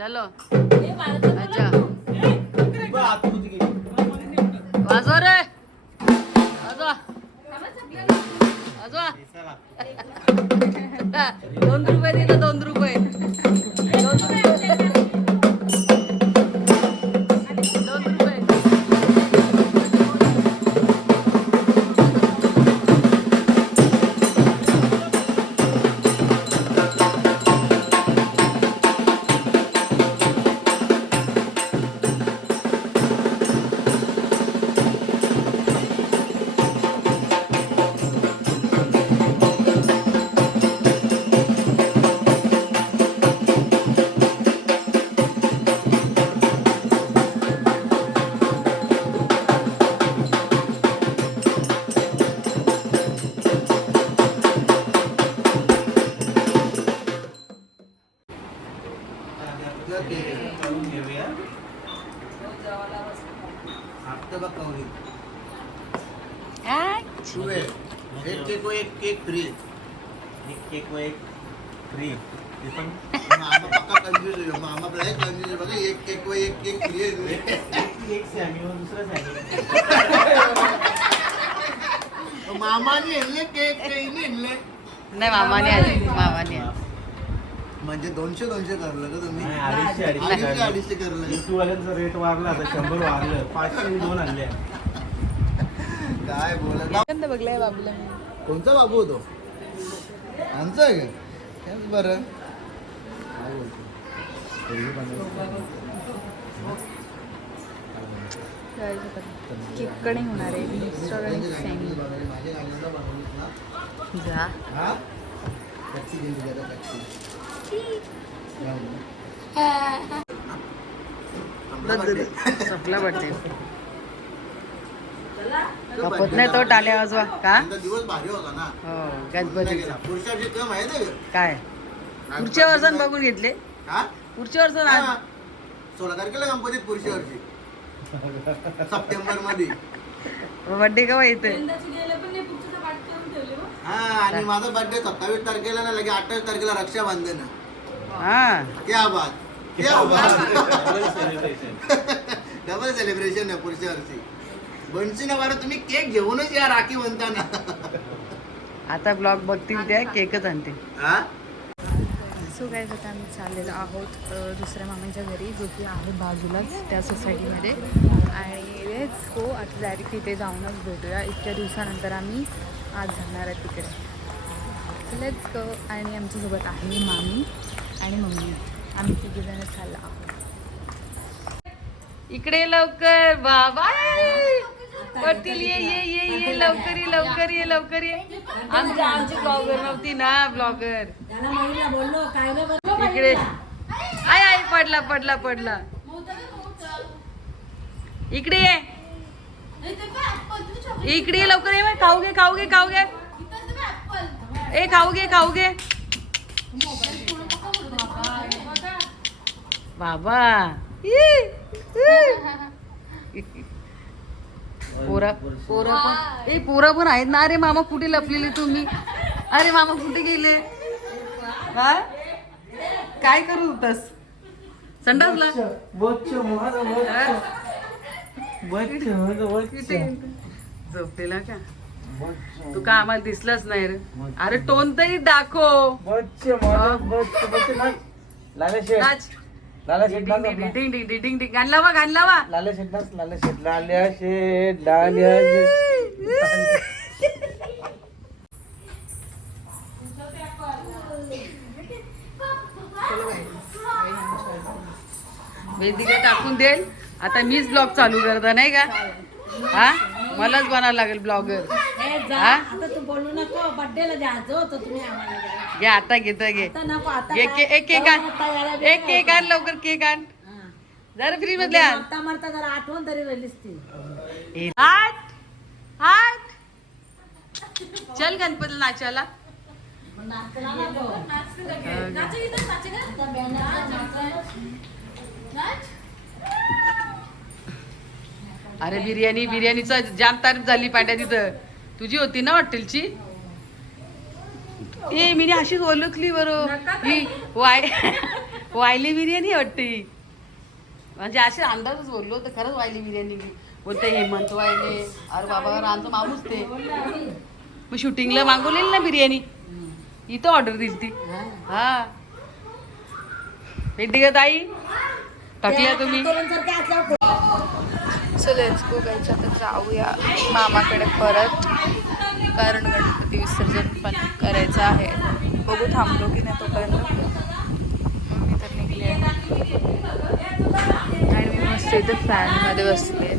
चलो अच्छा वाजवा रे वाजवा वाजवा 2 रुपये दिले 2 रुपये 2 रुपये 2 रुपये एक केक एक केक फ्री मामा पक्का कंजूस आहे मामा ब्लॅक कंजूस बघा एक केक फ्री आहे मामाने आणले केक काही नाही आणले नाही मामाने आली मामाने म्हणजे 200 करलं का तुम्ही 250 करलं युट्यूबवाल्यांचा रेट वाढला आता 100 वाढलं 502 आणले काय बोलत बघलाय बाबूला कोणता बाबू होतो आमचा आहे का तेच बरं चिकणी होणार आहे जा संपला बर्थडे कपत नाही तो टाल्या वाजवा का दिवस भारी होता ना हो गणपतीचा पुढच्या वर्षी कम आहे ना काय पुढच्या वर्षात बघून घेतले हा पुढच्या वर्षात 16 तारखेला गणपतीत पुढच्या वर्षी सप्टेंबर मध्ये बर्थडे केव्हा येते हा आणि माझा बर्थडे 27 तारखेला ना लगे 28 तारखेला रक्षाबंधन हा क्या बात डबल सेलिब्रेशन आहे पुढच्या वर्षी बनशी ना बरं तुम्ही केक घेऊनच या राखी म्हणताना आता ब्लॉग बघतील त्या केकच आणते हा सो काय आता आम्ही चाललेलो आहोत दुसऱ्या मामांच्या घरी जो की आहे बाजूलाच त्या सोसायटीमध्ये आणि लेट्स गो आता डायरेक्ट तिथे जाऊनच भेटूया इतक्या दिवसानंतर आम्ही आज जाणार आहे तिकडे लेट्स गो आणि आमच्यासोबत आहे मामी आणि मम्मी आम्ही तिघेजण चाललो आहोत इकडे लवकर बाबा पडतील ये लवकर ये आमची ब्लॉगर नव्हती ना ब्लॉगर इकडे आय पडला इकडे ये लवकर ये खाऊ घे ए खाऊ घे बाबा पोरा पण आहेत ना अरे मामा कुठे लपलेले तुम्ही अरे मामा कुठे गेले काय करू होतास संडासला झोपलेला का तू का आम्हाला दिसलाच नाही रे अरे टोन तरी दाखव वेदिका टाकून देईल आता मीच ब्लॉग चालू करता नाही का हा मलाच बनावं लागेल ब्लॉगर घे आता घेत घे एक केक आण लवकर केक आण जरा फ्री मध्ये आठवण तरी राहिलीस ती चल गणपती नाचायला अरे बिर्याणीचा जाम तारीफ झाली पांड्या तिथं तुझी होती ना हॉटेलची ए मी अशीच ओळखली बरोबर ही वाय वायली बिर्याणी वाटते ही. म्हणजे असे अंदाजच बोललो तर खरंच वायली बिर्याणी बोलते हेमंत वायले. अरे बाबा आमचा माणूस ते मग शूटिंगला मागवलेली ना बिर्याणी इथं ऑर्डर दिली ती. हा भेटली का ताई टाकल्या तुम्ही. So let's go guys. आता जाऊया मामाकडे परत कारण गणपती विसर्जन पण करायचं आहे. बघू थांबलो की नाही तोपर्यंत. मी तर निघली आहे आणि मी मस्त इथे फॅनमध्ये बसले.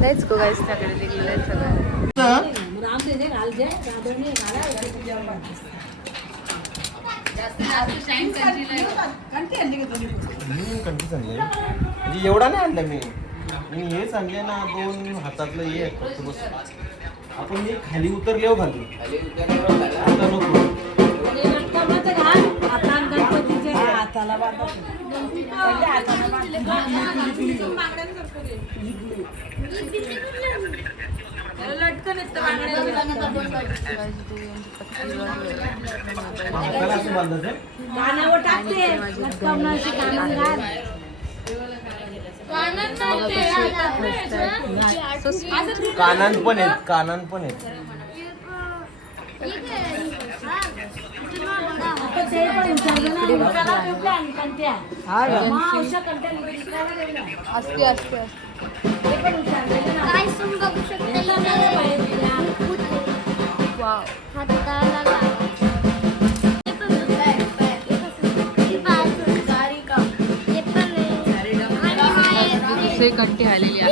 Let's go guys. त्याकडे निघलेलं आहे सगळं. कंटीच आणले म्हणजे एवढा नाही आणला मी हेच आणले ना 2 हातातलं हे आहे फक्त बस. आपण हे खाली उतरले खाली आता नको. हाताला असं बांधायचं. कानान पण आहेत असते असते वाव. दुसरे कंटी आलेली आहे.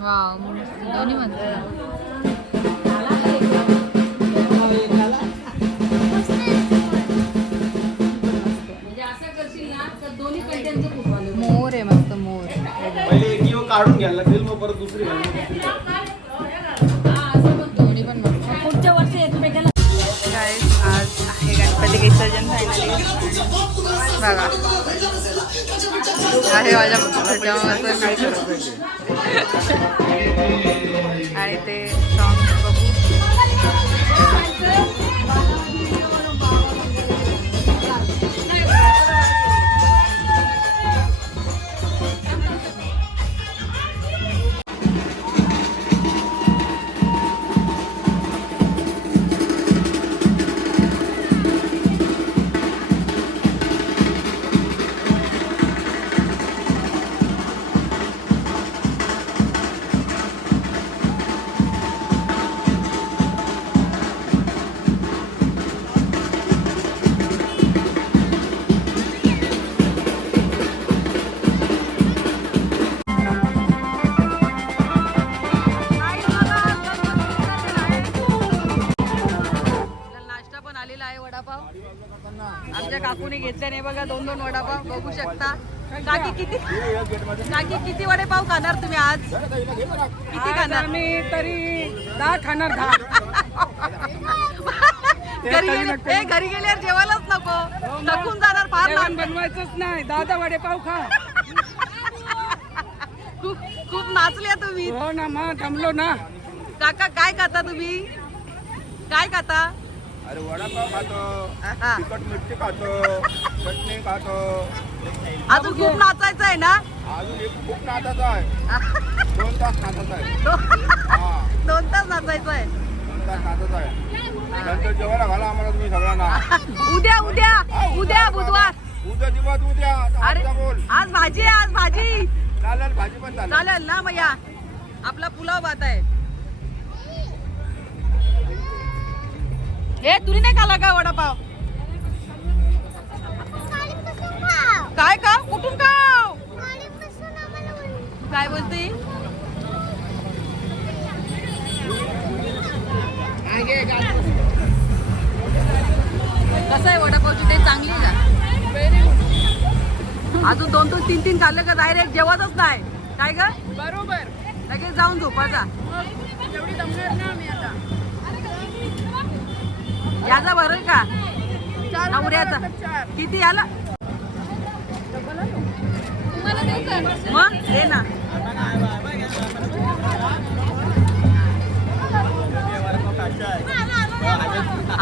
वाव दोन्ही म्हणतात. मोर आहे मस्त मोर. पहिले एक किलो काढून घ्यायला लागेल मग परत दुसरी दोन्ही पण मस्त. पुढच्या वर्षी एकमेकाला गाईज आज आहे गणपती विसर्जन फायनली. बघा आहे माझ्या त्याच्यावर काय करत आणि ते सॉंग बघू. आमच्या काकूने घेतले नाही बघा 2-2 वडापाव बघू शकता. काकी किती वडेपाव खाणार तुम्ही आज? किती खाणार? मी तरी 10 खाणार 10. घरी गेल्यावर जेवायलाच नको थकून जाणार फार लहान बनवायचंच नाही 10 वडेपाव खा. खूप नाचल्या तुम्ही. हो ना मग जमलो ना. काका काय खाता तुम्ही? काय खाता? अरे वडापाव खातो, हा. तिखट मिरची खातो, चटणी खातो. अजून खूप नाचायचं आहे ना? अजून एक खूप नाचायचा आहे. 2 तास नाचायचा आहे. 2 तास नाचायचं आहे. 2 तास नाचायचा आहे. नंतर जेवायला घाला आम्हाला तुम्ही सगळ्यांना. उद्या बुधवार. उद्या दिवस उद्या. अरे आता बोल. आज भाजी आहे, आज भाजी चालेल, भाजी पण चालेल. चालेल ना. मग या आपला पुलाव भात आहे. हे तुरी नाही खाला का वडापाव? काय का कुठून खाव? काय बोलते? कसं आहे वडापावची टेस्ट चांगली आहे का? अजून 2-3 खाल्लं का डायरेक्ट जेवतच नाही काय ग? बरोबर लगेच जाऊन झोपायचा. याचा भरल का नवऱ्याचा? किती आला मग हे ना.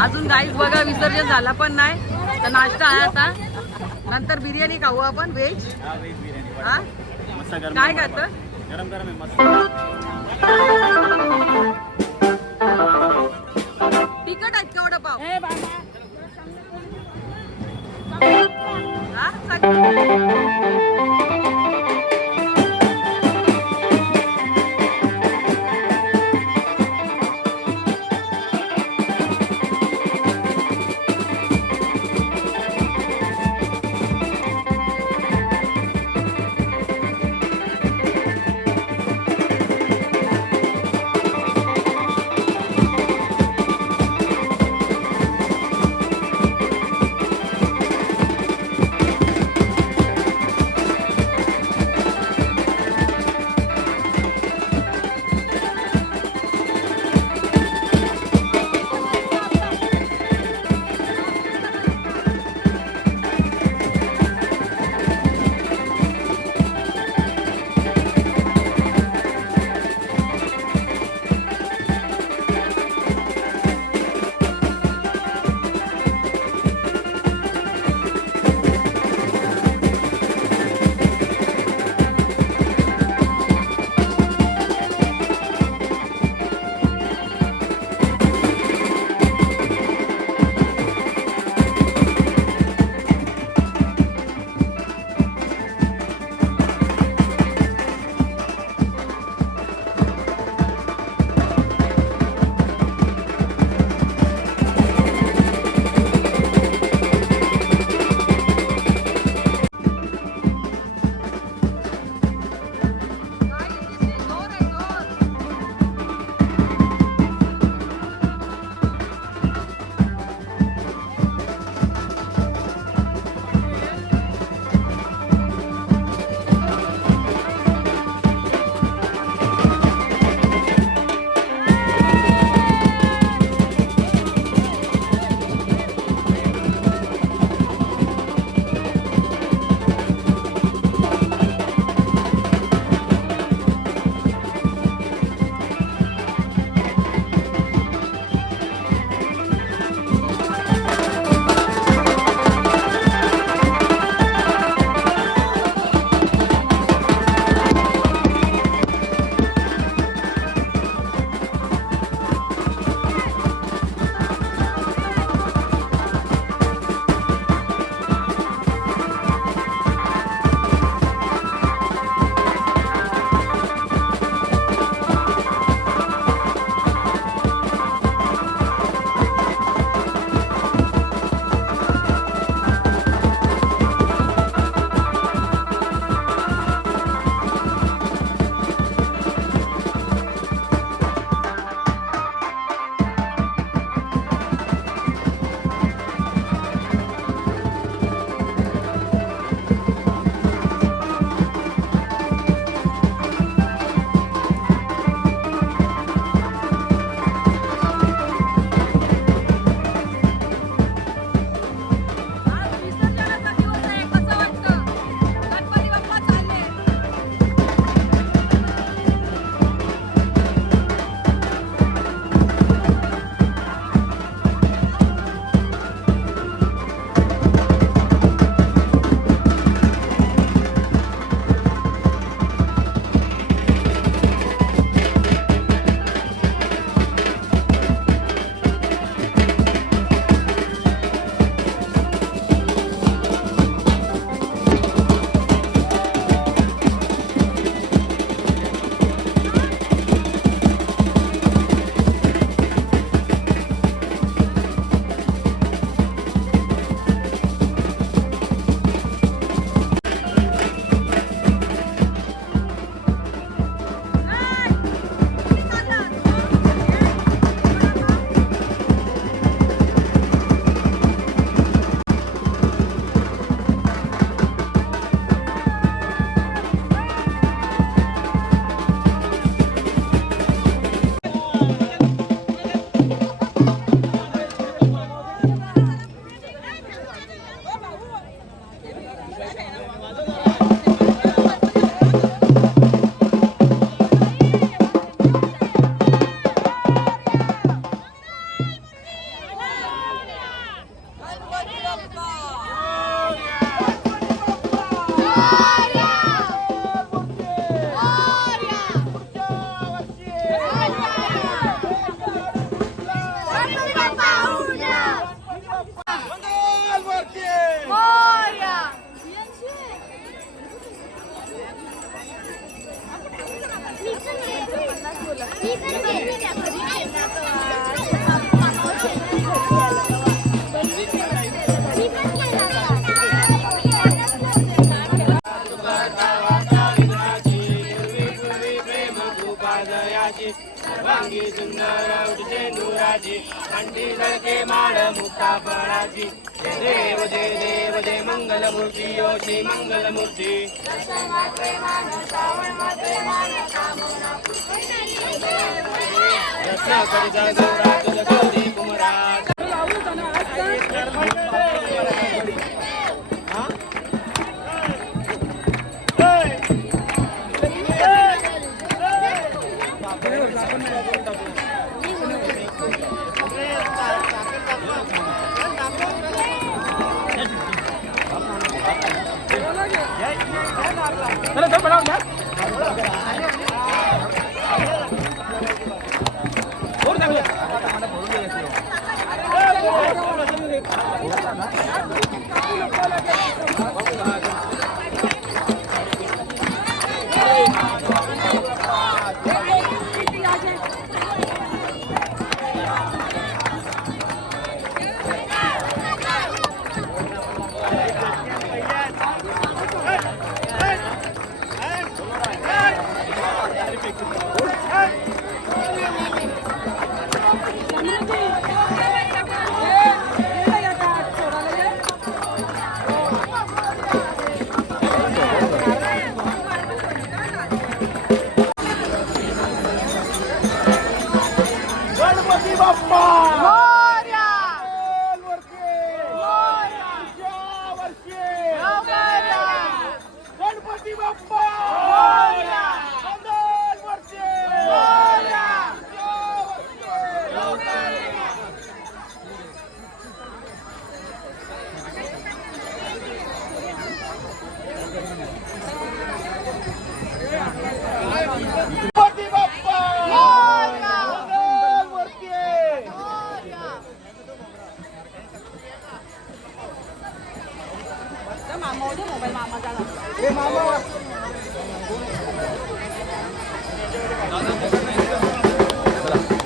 अजून गाईस बघा विसर्जन झाला पण नाही तर नाश्ता आहे आता. नंतर बिर्याणी खाऊ आपण व्हेज. हा काय खातं गरम गरम आहे मस्त. तिखट आहेत का वडापाव? ए बाबा हा सांग.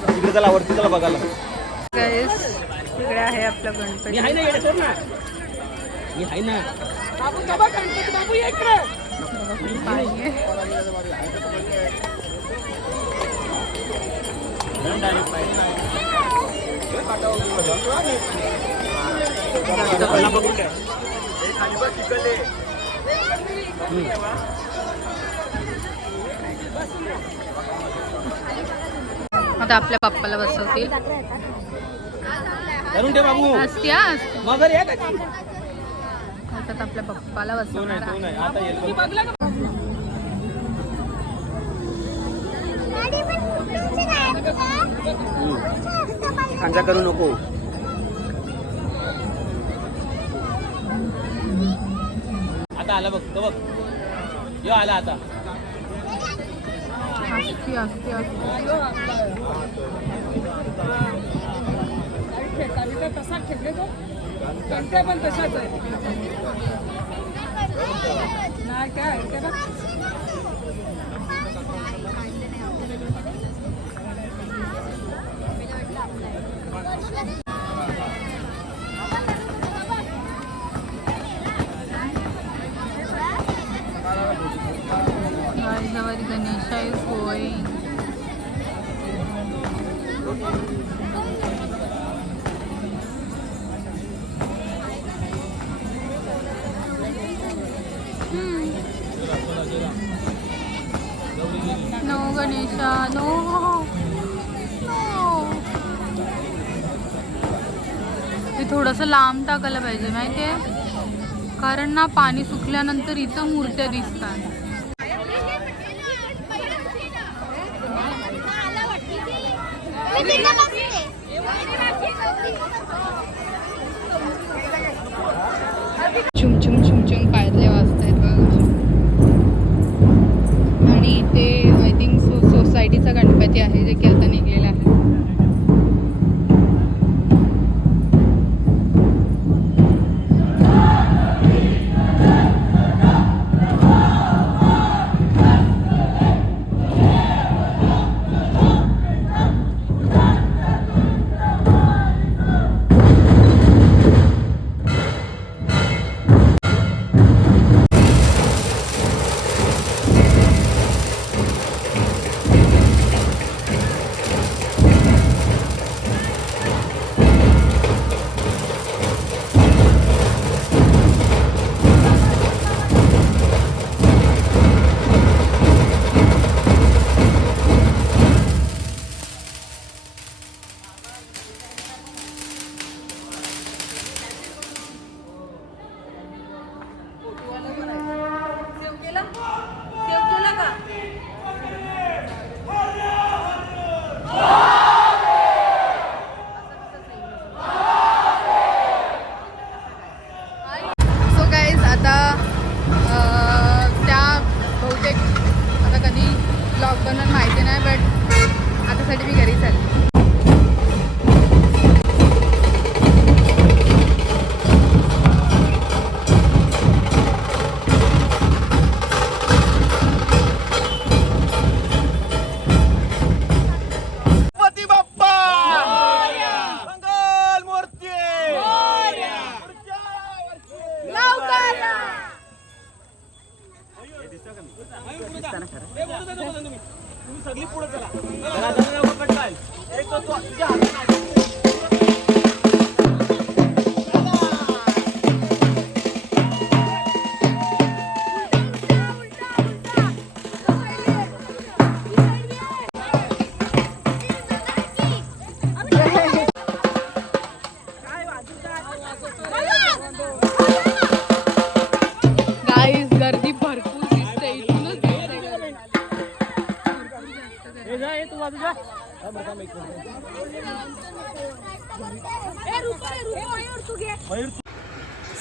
तिकडे चला वरती चला बघायला. गाईस इकडे आहे आपला गणपती. बाबू बाबा गणपती बाबू ये इकडे. पाणी आहे. आता आपल्या पप्पाला बसवतील. असती हा, असती. आता आपल्या पप्पाला बसवणार आहे. कांजा करू नको. आता आला बघ तो बघ यो आला आता. असती असती तसा खेळले तो घंटे पण तशाच आहे. नाही काय ते बघ. Ganesha is going. No, Ganesha, no. ते थोडंसं लांब टाकायला पाहिजे माहितीये, कारण ना पाणी सुकल्यानंतर इथं मूर्त्या दिसतात. चुमचुम चुमचुम पायरले वाजतायत बघा. आणि इथे आय थिंक सोसायटीचा गणपती आहे जे की आता निघलेला आहे.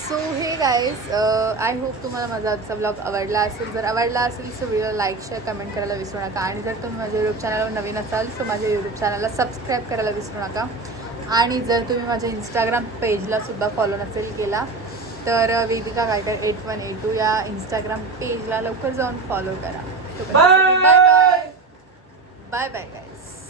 सो हे गाईज आय होप तुम्हाला माझा आजचा ब्लॉग आवडला असेल. जर आवडला असेल तर व्हिडिओला लाईक शेअर कमेंट करायला विसरू नका. आणि जर तुम्ही माझ्या यूट्यूब चॅनलवर नवीन असाल तर माझ्या यूट्यूब चॅनलला सबस्क्राईब करायला विसरू नका. आणि जर तुम्ही माझ्या इंस्टाग्राम पेजला सुद्धा फॉलो नसेल केला तर वेदिका गायकर 8182 या इंस्टाग्राम पेजला लवकर जाऊन फॉलो करा. Bye bye bye bye guys.